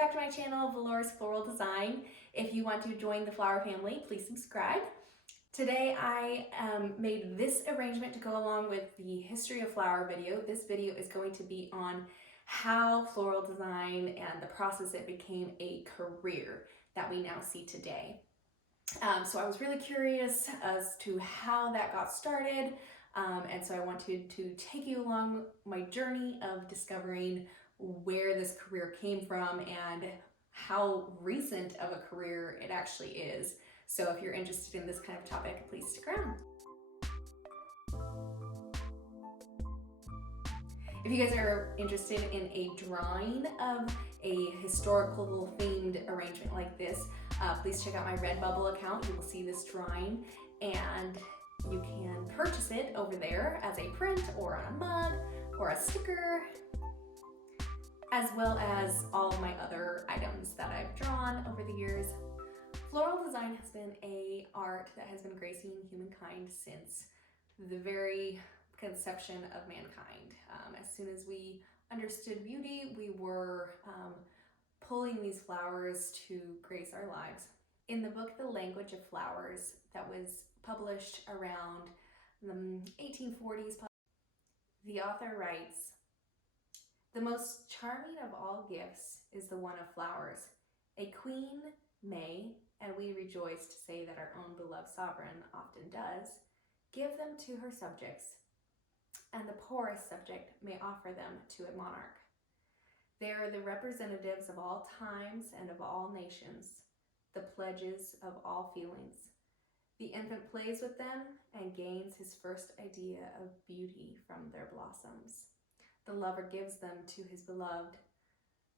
back to my channel, Velours Floral Design. If you want to join the flower family, please subscribe. Today I made this arrangement to go along with the history of flower video. This video is going to be on how floral design and the process it became a career that we now see today. So I was really curious as to how that got started, and so I wanted to take you along my journey of discovering where this career came from and how recent of a career it actually is. So if you're interested in this kind of topic, please stick around. If you guys are interested in a drawing of a historical themed arrangement like this, please check out my Redbubble account. You will see this drawing and you can purchase it over there as a print or on a mug or a sticker, as well as all of my other items that I've drawn over the years. Floral design has been an art that has been gracing humankind since the very conception of mankind. As soon as we understood beauty, we were pulling these flowers to grace our lives. In the book, The Language of Flowers, that was published around the 1840s, the author writes, "The most charming of all gifts is the one of flowers. A queen may, and we rejoice to say that our own beloved sovereign often does, give them to her subjects, and the poorest subject may offer them to a monarch. They are the representatives of all times and of all nations, the pledges of all feelings. The infant plays with them and gains his first idea of beauty from their blossoms. The lover gives them to his beloved.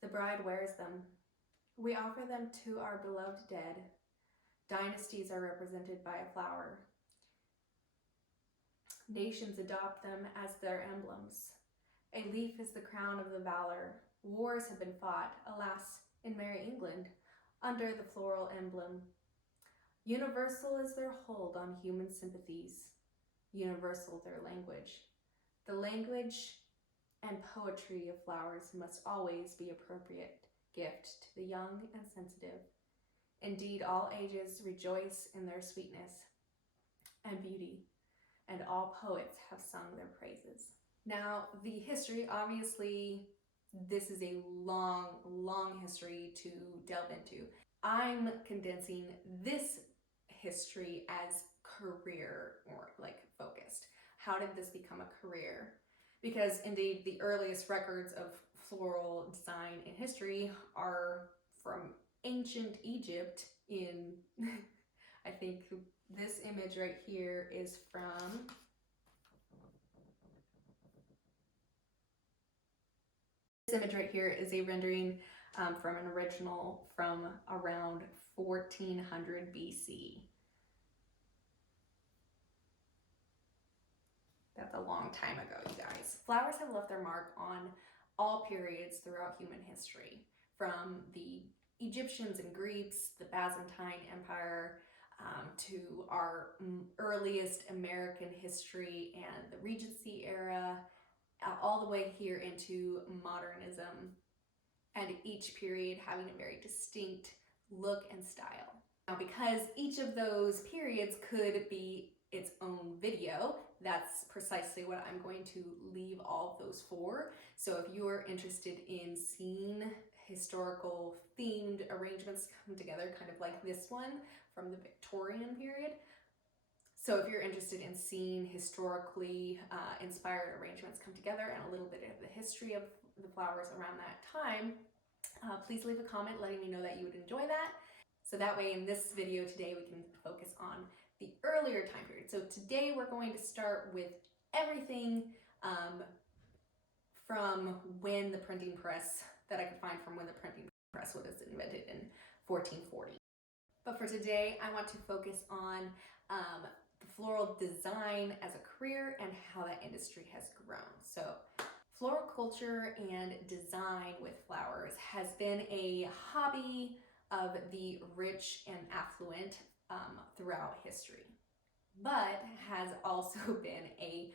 The bride wears them. We offer them to our beloved dead. Dynasties are represented by a flower. Nations adopt them as their emblems. A leaf is the crown of the valor. Wars have been fought, alas, in merry England, under the floral emblem. Universal is their hold on human sympathies. Universal their language. The language and poetry of flowers must always be appropriate gift to the young and sensitive. Indeed, all ages rejoice in their sweetness and beauty, and all poets have sung their praises." Now, the history, obviously, this is a long history to delve into. I'm condensing this history as career or like focused. How did this become a career? Because indeed, the earliest records of floral design in history are from ancient Egypt in, I think this image right here is from, this image right here is a rendering from an original from around 1400 BC. That's a long time ago, you guys. Flowers have left their mark on all periods throughout human history, from the Egyptians and Greeks, the Byzantine Empire, to our earliest American history and the Regency era, all the way here into modernism, and each period having a very distinct look and style. Now, because each of those periods could be its own video, that's precisely what I'm going to leave all of those for. So if you're interested in seeing historical themed arrangements come together, kind of like this one from the Victorian period, so if you're interested in seeing historically inspired arrangements come together and a little bit of the history of the flowers around that time, please leave a comment letting me know that you would enjoy that. So that way in this video today, we can focus on the earlier time period. So today we're going to start with everything from when the printing press, that I could find from when the printing press was invented in 1440. But for today, I want to focus on the floral design as a career and how that industry has grown. So floral culture and design with flowers has been a hobby of the rich and affluent throughout history, but has also been a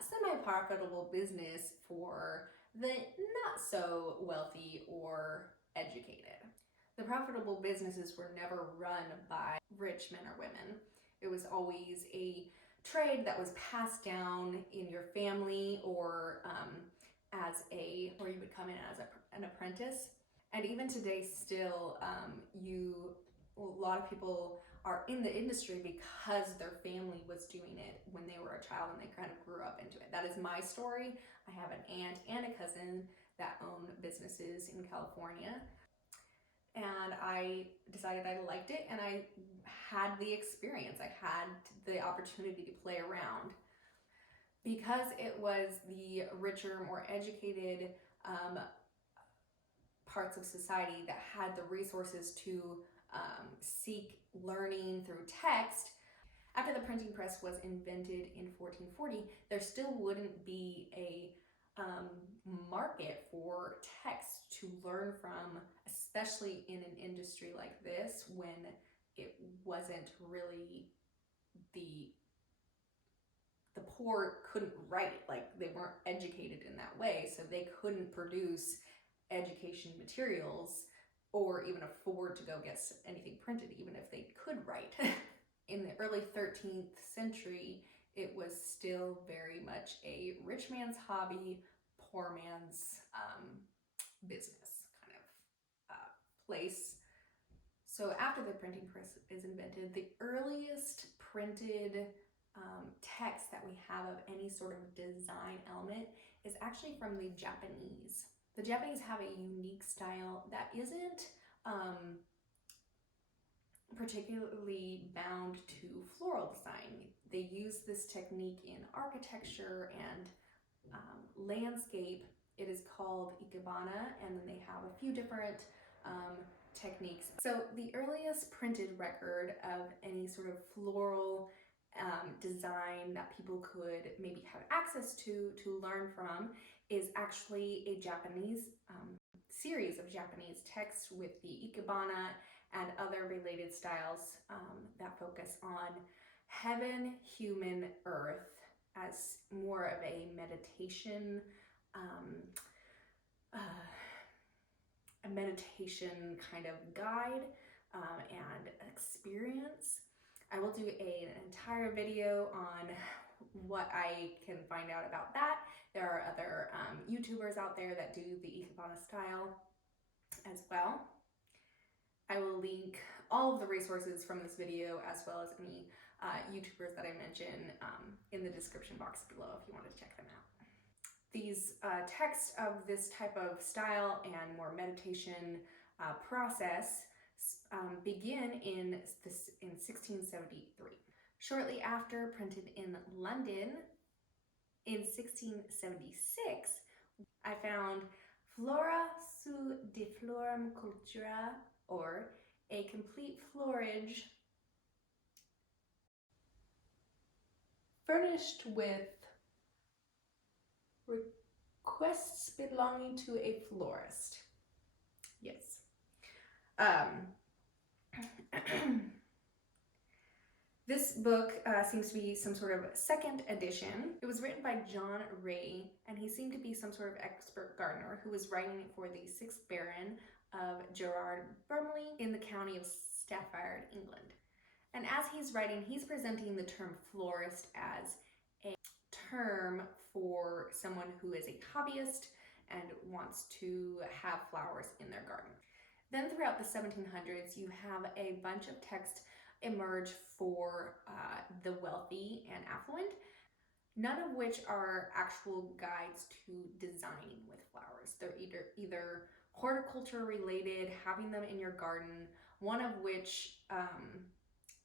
semi-profitable business for the not so wealthy or educated. The profitable businesses were never run by rich men or women. It was always a trade that was passed down in your family, or or you would come in as an apprentice. And even today still, a lot of people are in the industry because their family was doing it when they were a child and they kind of grew up into it. That is my story. I have an aunt and a cousin that own businesses in California. And I decided I liked it, and I had the experience. I had the opportunity to play around. Because it was the richer, more educated parts of society that had the resources to seek learning through text. After the printing press was invented in 1440, there still wouldn't be a market for text to learn from, especially in an industry like this, when it wasn't really the poor couldn't write, like they weren't educated in that way, so they couldn't produce education materials or even afford to go get anything printed, even if they could write. In the early 13th century, it was still very much a rich man's hobby, poor man's business kind of place. So after the printing press is invented, the earliest printed text that we have of any sort of design element is actually from the Japanese. The Japanese have a unique style that isn't particularly bound to floral design. They use this technique in architecture and landscape. It is called ikebana, and then they have a few different techniques. So the earliest printed record of any sort of floral design that people could maybe have access to learn from is actually a Japanese series of Japanese texts with the ikebana and other related styles that focus on heaven, human, earth as more of a meditation, a meditation kind of guide and experience. I will do an entire video on what I can find out about that. There are other YouTubers out there that do the ikebana style as well. I will link all of the resources from this video, as well as any YouTubers that I mention in the description box below if you want to check them out. These texts of this type of style and more meditation process begin in 1673. Shortly after, printed in London in 1676, I found Flora su de Florum Cultura, or A Complete Florage, furnished with requests belonging to a florist. Yes. This book seems to be some sort of second edition. It was written by John Ray, and he seemed to be some sort of expert gardener who was writing it for the 6th Baron of Gerard Brumley in the county of Stafford, England. And as he's writing, he's presenting the term florist as a term for someone who is a hobbyist and wants to have flowers in their garden. Then throughout the 1700s, you have a bunch of texts emerge for the wealthy and affluent, none of which are actual guides to designing with flowers. They're either horticulture related, having them in your garden, one of which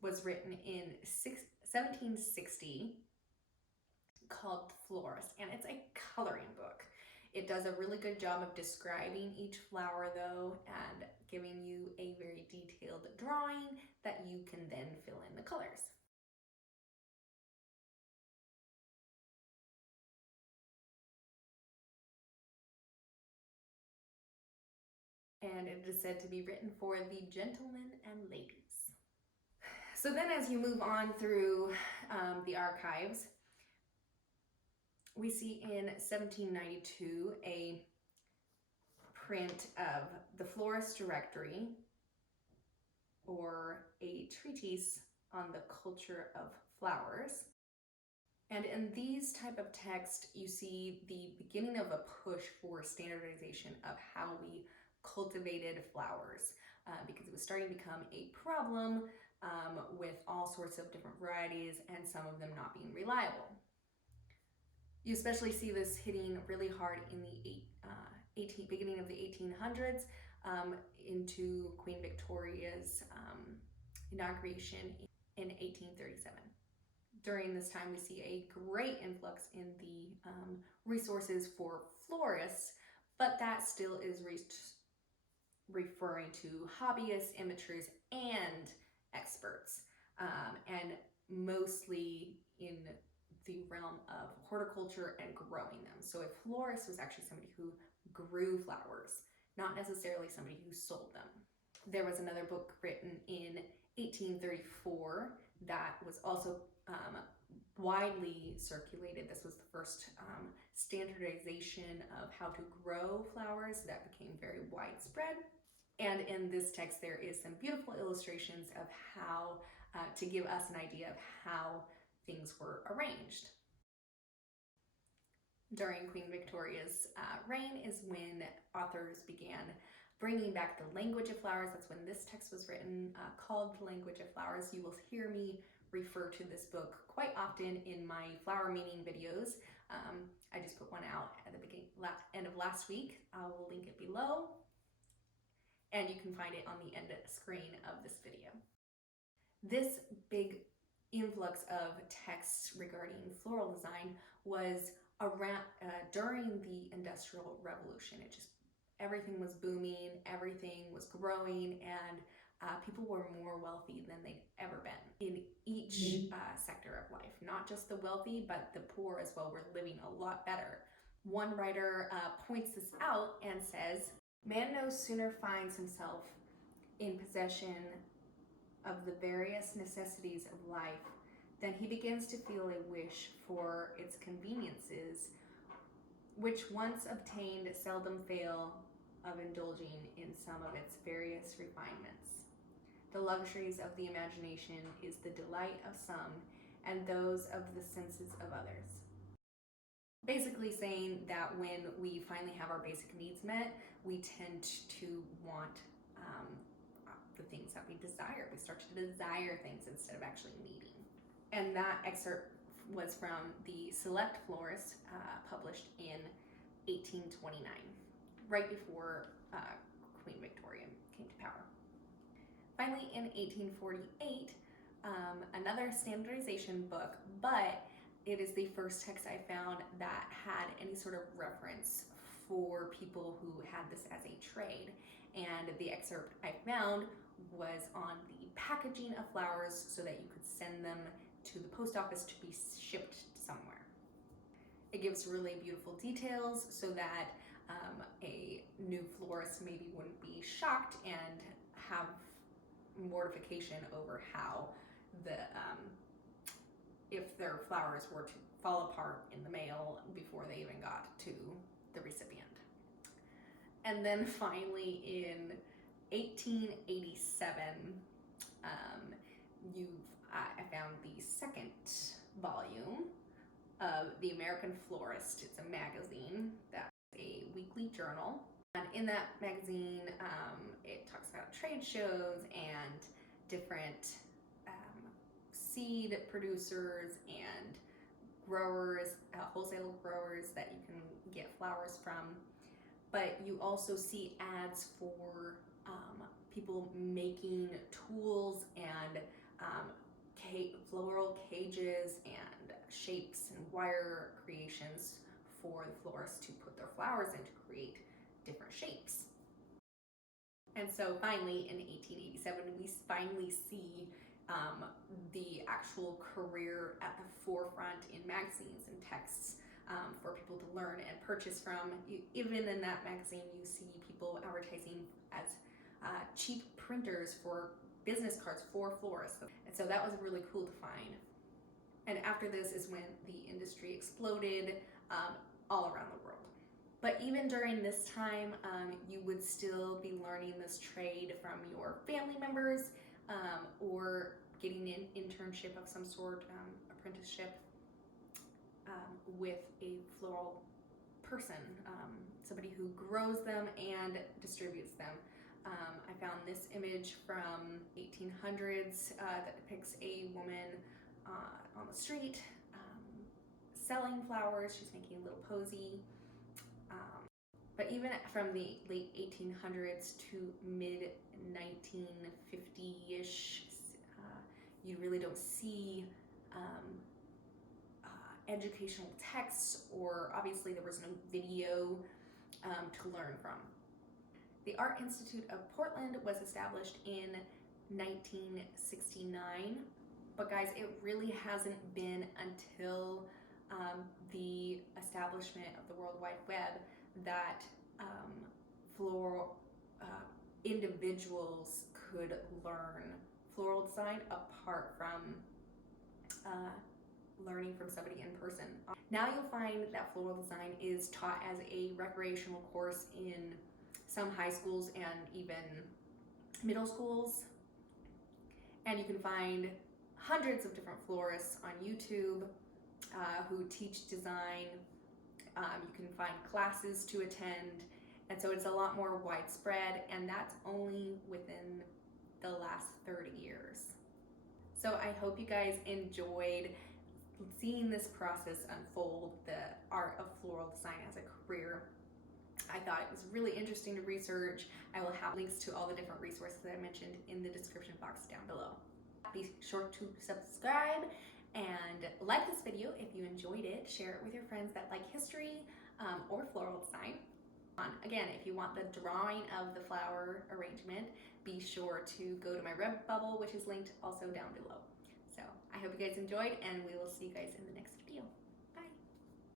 was written in 1760 called The Florist, and it's a coloring book. It does a really good job of describing each flower though, and giving you a very detailed drawing that you can then fill in the colors. And it is said to be written for the gentlemen and ladies. So then as you move on through the archives, we see in 1792 a print of the florist directory, or a treatise on the culture of flowers. And in these type of text, you see the beginning of a push for standardization of how we cultivated flowers, because it was starting to become a problem with all sorts of different varieties and some of them not being reliable. You especially see this hitting really hard in the beginning of the 1800s into Queen Victoria's inauguration in 1837. During this time, we see a great influx in the resources for florists, but that still is referring to hobbyists, amateurs, and experts, and mostly in the realm of horticulture and growing them. So a florist was actually somebody who grew flowers, not necessarily somebody who sold them. There was another book written in 1834 that was also widely circulated. This was the first standardization of how to grow flowers that became very widespread. And in this text, there is some beautiful illustrations of how to give us an idea of how things were arranged. During Queen Victoria's reign is when authors began bringing back the language of flowers. That's when this text was written, called The Language of Flowers. You will hear me refer to this book quite often in my flower meaning videos. I just put one out at the end of last week. I will link it below, and you can find it on the end screen of this video. This big influx of texts regarding floral design was around during the Industrial Revolution. Everything was booming, everything was growing, and people were more wealthy than they'd ever been in each sector of life. Not just the wealthy, but the poor as well were living a lot better. One writer points this out and says, "Man no sooner finds himself in possession of the various necessities of life than he begins to feel a wish for its conveniences, which once obtained seldom fail of indulging in some of its various refinements. The luxuries of the imagination is the delight of some, and those of the senses of others." Basically saying that when we finally have our basic needs met, we tend to want the things that we desire. We start to desire things instead of actually needing. And that excerpt was from the Select Florist, published in 1829, right before Queen Victoria came to power. Finally, in 1848, another standardization book, but it is the first text I found that had any sort of reference for people who had this as a trade. And the excerpt I found was on the packaging of flowers so that you could send them to the post office to be shipped somewhere. It gives really beautiful details so that a new florist maybe wouldn't be shocked and have mortification over how if their flowers were to fall apart in the mail before they even got to the recipient. And then finally in 1887, I found the second volume of The American Florist. It's a magazine that's a weekly journal. And in that magazine, it talks about trade shows and different seed producers and growers, wholesale growers that you can get flowers from. But you also see ads for people making tools and floral cages and shapes and wire creations for the florists to put their flowers in to create different shapes. And so finally in 1887, we finally see the actual career at the forefront in magazines and texts for people to learn and purchase from. Even in that magazine, you see people advertising as cheap printers for business cards for florists. And so that was really cool to find. And after this is when the industry exploded all around the world. But even during this time, you would still be learning this trade from your family members, or getting an internship of some sort, apprenticeship, with a floral person, somebody who grows them and distributes them. I found this image from 1800s that depicts a woman on the street selling flowers. She's making a little posy. But even from the late 1800s to mid 1950-ish, you really don't see educational texts, or obviously there was no video to learn from. The Art Institute of Portland was established in 1969, but guys, it really hasn't been until the establishment of the World Wide Web that floral individuals could learn floral design apart from learning from somebody in person. Now you'll find that floral design is taught as a recreational course in some high schools and even middle schools. And you can find hundreds of different florists on YouTube who teach design. You can find classes to attend, and so it's a lot more widespread, and that's only within the last 30 years. So I hope you guys enjoyed seeing this process unfold, the art of floral design as a career. I thought it was really interesting to research. I will have links to all the different resources that I mentioned in the description box down below. Be sure to subscribe and like this video if you enjoyed it. Share it with your friends that like history or floral design. Again, if you want the drawing of the flower arrangement, be sure to go to my Redbubble, which is linked also down below. So I hope you guys enjoyed, and we will see you guys in the next video.